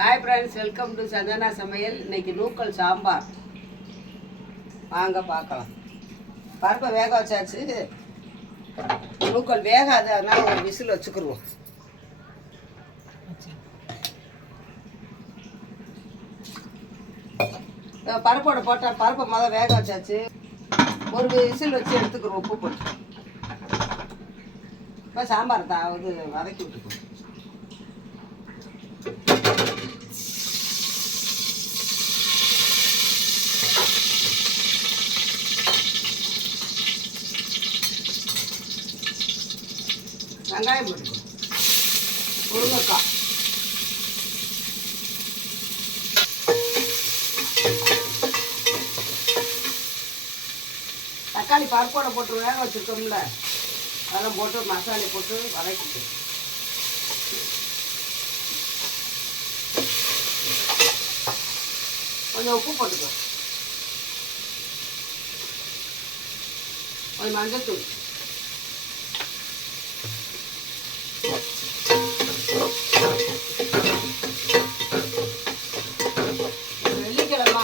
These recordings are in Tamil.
Hi friends welcome to Chandana சமையல் இன்னைக்கு நூக்கல் சாம்பார். வாங்க பார்க்கலாம். பருப்பை வேக வச்சாச்சு. நூக்கல் வேகாது அதனால ஒரு விசில் வச்சுக்கிடுவோம் பருப்போட போட்டால் பருப்பை மொதல் வேக வச்சாச்சு. ஒரு விசில் வச்சு எடுத்துக்கிறோம் உப்பு போட்டு. இப்போ சாம்பார் தான் இது வதக்கி விட்டுக்குவோம். வெங்காயம் போட்டுக்கணும் முருங்கைக்காய். தக்காளி பருப்போட போட்டு வேக வச்சுருக்கோம்ல அதெல்லாம் போட்டு மசாலா போட்டு வதக்கிட்டு கொஞ்சம் உப்பு போட்டுக்கோ. கொஞ்சம் மஞ்சள் தூள்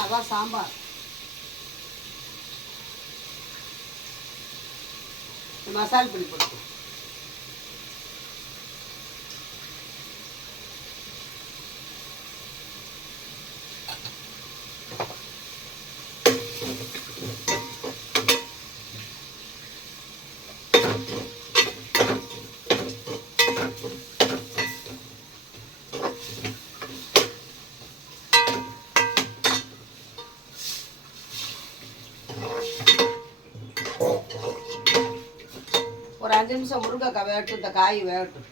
அதான் சாம்பார் மசால் பொடி போட்டு ஒரு அஞ்சு நிமிஷம் முருங்கைக்காய் வேகட்டும் இந்த காய் வேகட்டும்.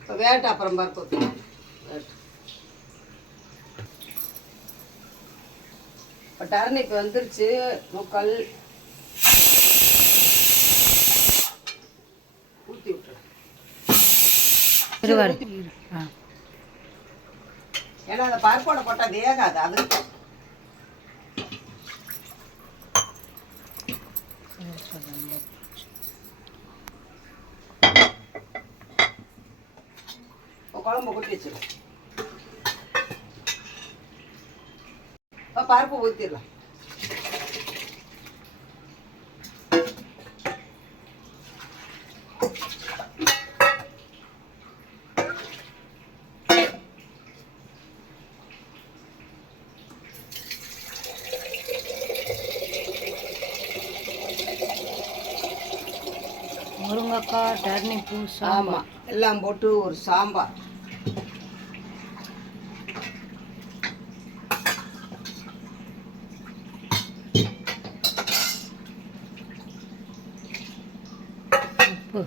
இப்போ வேகட்டும் அப்புறம் பருப்பு. வேகட்டும். இப்போ டர்னிப் வந்துருச்சு முக்கல். ஊற்றி ஆ ஏன்னா அந்த பருப்போட போட்டால் வேகாது அதுக்கு குழம்பு கொட்டி வச்சிடும் இப்போ பருப்பு ஊற்றிடலாம் முருங்கைக்காய் டர்னிப்பு சாம்பார். ஆமாம் எல்லாம் போட்டு ஒரு சாம்பார். உப்பு.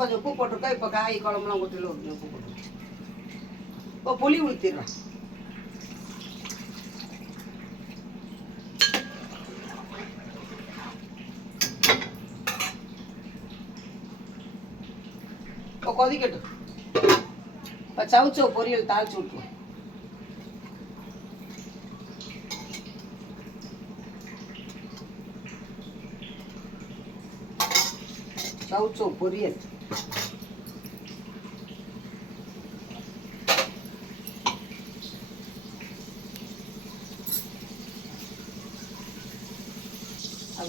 கொஞ்சம் உப்பு போட்டிருக்கோம் இப்போ காய் குழம்புலாம் ஊற்றில உப்பு போட்டுருக்கோம் இப்போ புளி ஊற்றிடுறோம் இப்போ கொதிக்கட்டும். இப்போ சவுச்சோ பொரியல் தாளிச்சு விட்டுருவோம் சவுச்சோ பொரியல்.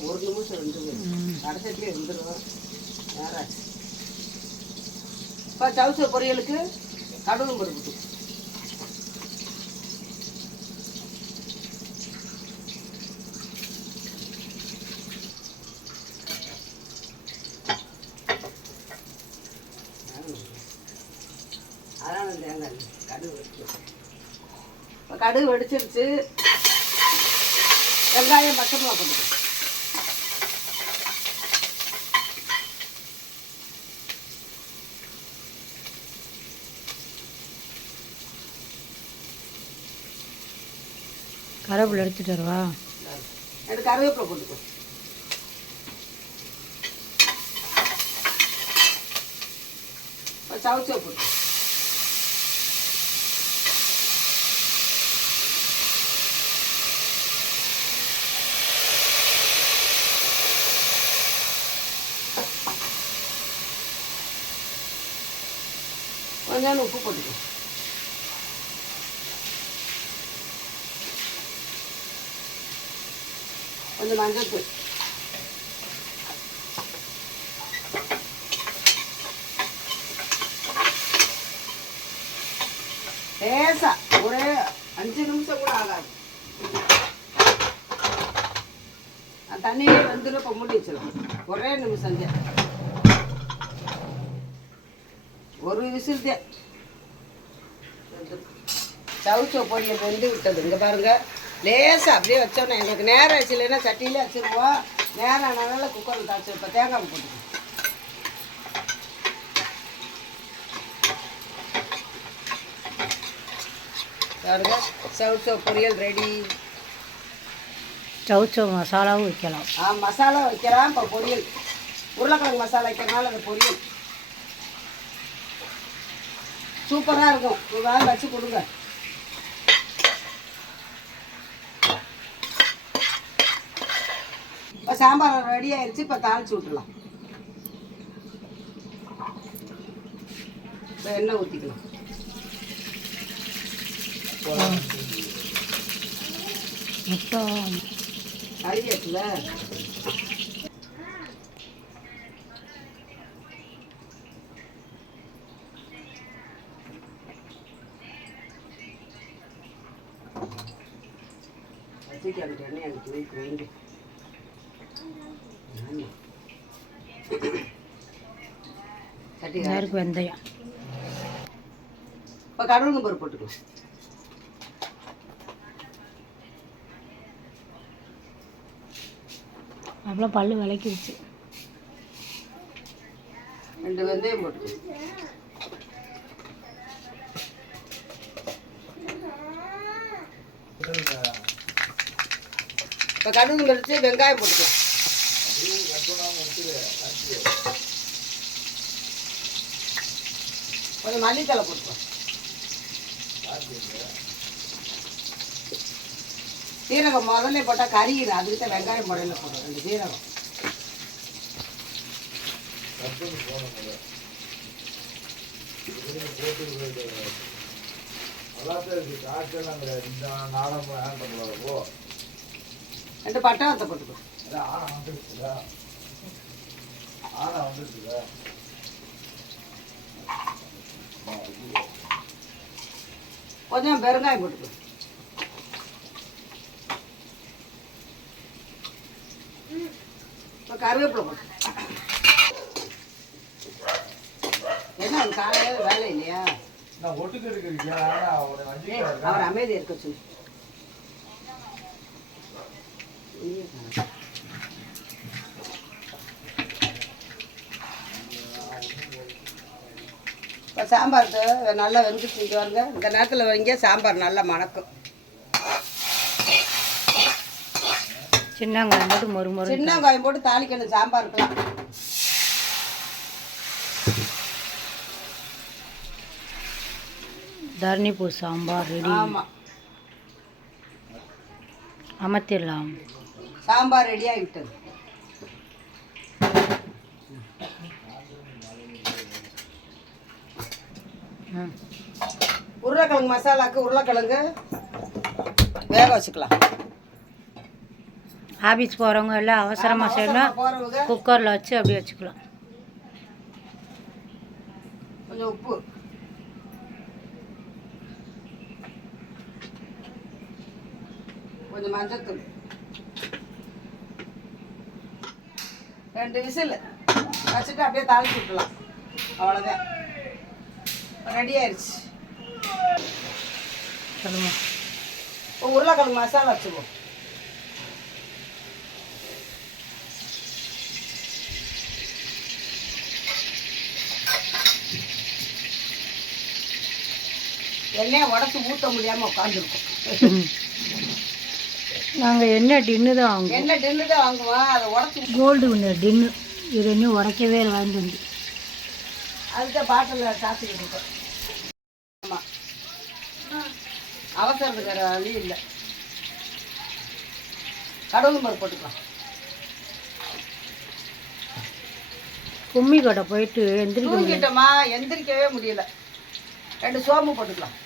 ஒரு நிமிஷம் ரெண்டு ம். கடைசிலே வந்துடும் நேராச்சு. இப்போ சவுச்சோ பொரியலுக்கு கடுகு பருப்பு அதான் தேங்காய் கடுகு வெடிச்சு. இப்போ கடுகு வெடிச்சிருச்சு. வெங்காயம் பச்சை மிளகா போட்டுக்கோ கருவேப்பிலை எடுத்துட்டு வரவா ரெண்டு கருவேப்பிலை போட்டுக்கோ சவுச்சோ போட்டு கொஞ்சம் உப்பு போட்டுக்கோ கொஞ்சம் மஞ்சள் லேசா ஒரே அஞ்சு நிமிஷம் கூட ஆகாது. அந்த தண்ணியிலே வந்துடும் இப்போ மூடி வச்சிடலாம் ஒரே நிமிஷம் ஒரு விசில் தான் சவுச்சோ பொடியை வெந்து விட்டது இங்கே பாருங்க. லேசாக அப்படியே வச்சோன்னே எங்களுக்கு நேரம் ஆச்சு இல்லைன்னா சட்டியிலே வச்சுருவோம். நேரம் ஆனால குக்கரில் தாச்சு இப்போ தேங்காய் போட்டுக்கோம் பாருங்க சவுச்சோ பொரியல் ரெடி சவுச்சோ மசாலாவும் வைக்கலாம். ஆ மசாலா வைக்கலாம். இப்போ பொரியல். உருளைக்கிழங்கு மசாலா வைக்கிறனால அந்த பொரியல். சூப்பராக இருக்கும். ஒரு வச்சு கொடுங்க. சாம்பார் ரெடி ஆயிடுச்சு இப்போ தாளிச்சு விட்டுலாம் இப்போ எண்ணெய் ஊற்றிக்கலாம் மொத்தம் கறியாச்சுல எண்ணெய் எனக்கு வைக்க வைங்க. எல்லாருக்கும் வெந்தயம். இப்போ கடவுளுங்க பருப்பு போட்டுக்கலாம். அவ்வளோ பல்லு விளக்கிடுச்சு. ரெண்டு வெந்தயம் போட்டுக்கலாம். இப்போ கடுகு வெங்காயம் போட்டுக்கலாம். கொஞ்சம் மல்லித்தலை போட்டுக்கலாம் சீரகம் முதல்ல போட்டால் கறியிடும் அதுக்கு தான் வெங்காயம் முறையில் போடுறோம் ரெண்டு சீரகம். ரெண்டு பட்டை வத்த போட்டுக்கோ. கொஞ்சம் பெருங்காயம் போட்டுக்கோ. இப்போ கருவேப்பிலை போட்டு என்ன அது காலையில் வேலை இல்லையா? அவர் அமைதி இருக்க சொல்லு. இப்போ சாம்பாருக்கு நல்லா வெந்துட்டு இங்கே வருங்க இந்த நேரத்தில் வைங்க சாம்பார் நல்லா மணக்கும். சின்ன வெங்காயம் போட்டு மொறு மொறு சின்ன வெங்காயம் போட்டு தாளிக்கணும் சாம்பாருக்குலாம். தரணிப்பூ சாம்பார் ரெடி. ஆமாம் அமர்த்திடலாம் சாம்பார் ரெடி ஆகிவிட்டது உருளைக்கிழங்கு மசாலாக்கு உருளைக்கிழங்கு. வேக வச்சுக்கலாம். ஆஃபீஸ் போகிறவங்க எல்லாம் அவசரமாக செய்யணும். குக்கரில் வச்சு அப்படியே வச்சுக்கலாம். கொஞ்சம் உப்பு. கொஞ்சம் மஞ்சத்தூள். ரெண்டு விசில் வச்சுட்டு அப்படியே தாளிச்சு விட்டுலாம். அவ்வளோதான் ரெடி ஆயிடுச்சு சொல்லுங்க இப்போ உருளைக்கிழங்கு மசாலா வச்சுக்குவோம் எண்ணெயை உடச்சி ஊற்ற முடியாமல் உட்காந்துருக்கோம். நாங்கள் என்ன டின்னு தான் வாங்குவோம். எண்ணெய் டின்னு தான் வாங்குவோம். அதை உடச்சி கோல்டு வின்னர் டின்னு. இது இன்னும் உடைக்கவே வாங்கிட்டு வந்து அதுக்கு பாட்டிலில் காய்ச்சிக்கிட்டு இருக்கோம். ஆமாம் அவசரத்துக்கு வழி இல்லை. கடவுள் மறு போட்டுக்கலாம். கும்மி கடை போயிட்டு எந்திரிக்க. தூங்கிட்டோமா? எந்திரிக்கவே முடியல. ரெண்டு சோம்பு போட்டுக்கலாம்.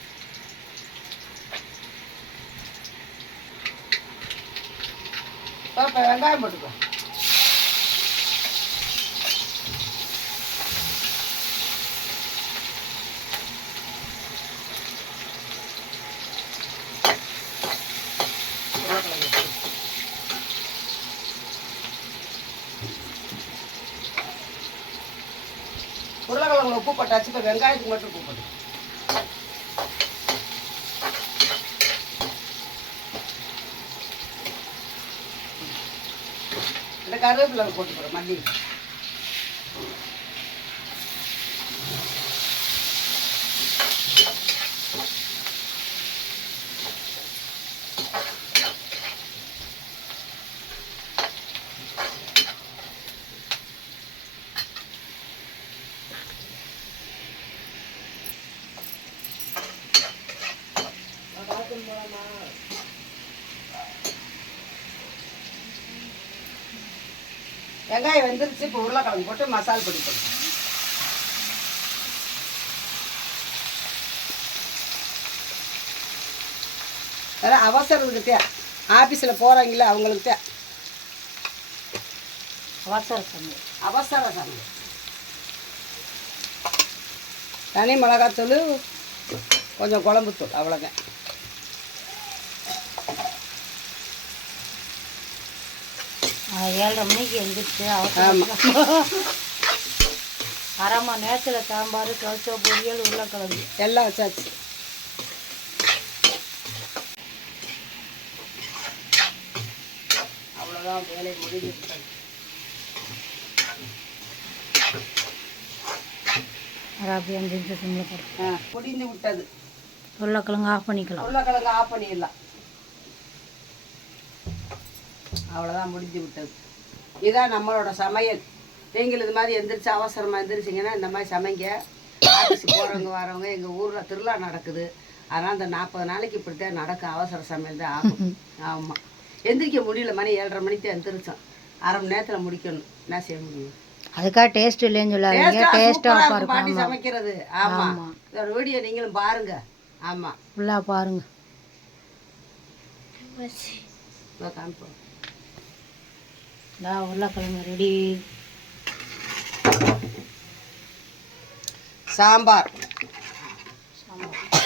வெங்காயம் போட்டுக்கலாம் உருளைக்கிழங்கு போட்டு. உருளைக்கிழங்குல உப்பு போட்டாச்சு இப்போ வெங்காயத்துக்கு மட்டும் உப்பு போட்டு இந்த கருவேப்பிலை போட்டுக்கிறோம் மல்லி. வெங்காயம் வெந்துருச்சு இப்போ உருளைக்கிழங்கு போட்டு மசால் பொடி போட்டு வேற அவசரத்துக்கு தே ஆஃபீஸில் போகிறாங்களே அவங்களுக்கு தே அவசர சமையல். அவசர சமையல். தனி மிளகாத்தூள் கொஞ்சம் குழம்புத்தூள் அவ்வளோதான் ஏழரை மணிக்கு எழுந்திரிச்சு அரை மணி நேரத்தில் சாம்பார் கவுச்ச பொரியல் உருளைக்கிழங்கு. எல்லாம் வச்சாச்சு. அவ்வளோதான் வேலை முடிஞ்சு விட்டது. அதை அப்படியே அஞ்சு நிமிஷம் முடிந்து விட்டது. உருளைக்கிழங்கு ஆஃப் பண்ணிக்கலாம். உருளைக்கிழங்கு ஆஃப் பண்ணிடலாம். அவ்வளோதான் முடிஞ்சு விட்டது. இதான் நம்மளோட சமையல். நீங்கள் இது மாதிரி எந்திரிச்சு அவசரமாக எந்திரிச்சிங்கன்னா இந்த மாதிரி சமைங்க. ஆஃபீஸுக்கு போகிறவங்க வரவங்க எங்கள் ஊரில் திருவிழா நடக்குது. அதனால் இந்த நாற்பது நாளைக்கு இப்படி தான் நடக்கும் அவசர சமையல் தான் ஆகும். ஆமாம் எந்திரிக்க முடியல மணி ஏழரை மணிக்கு எந்திரிச்சோம். அரை மணி நேரத்தில் முடிக்கணும். என்ன செய்ய முடியும்? அதுக்காக டேஸ்ட் இல்லைன்னு சொல்லாதீங்க. டேஸ்டா இருக்கும் பாட்டி சமைக்கிறது. ஆமா. ஆமா. இதோட வீடியோ நீங்களும் பாருங்க. ஆமா. ஃபுல்லாக பாருங்க. காமிப்போம். நான் உருளைக்கிழங்கு ரெடி சாம்பார்.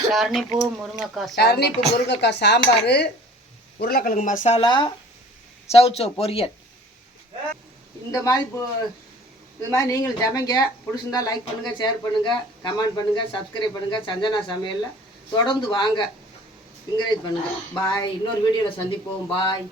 சரணிப்பூ முருங்கைக்காய் சாம்பார். கரணிப்பு முருங்கைக்காய் சாம்பார் உருளைக்கிழங்கு மசாலா சவுச்சோ பொரியல். இந்த மாதிரி இது மாதிரி நீங்களும் சமைங்க. பிடிச்சிருந்தா லைக் பண்ணுங்கள் ஷேர் பண்ணுங்கள் கமெண்ட் பண்ணுங்கள் சப்ஸ்கிரைப் பண்ணுங்கள் சஞ்சனா சமையலில் தொடர்ந்து வாங்க. என்கரேஜ் பண்ணுங்கள் பாய் இன்னொரு வீடியோவில் சந்திப்போம். பாய்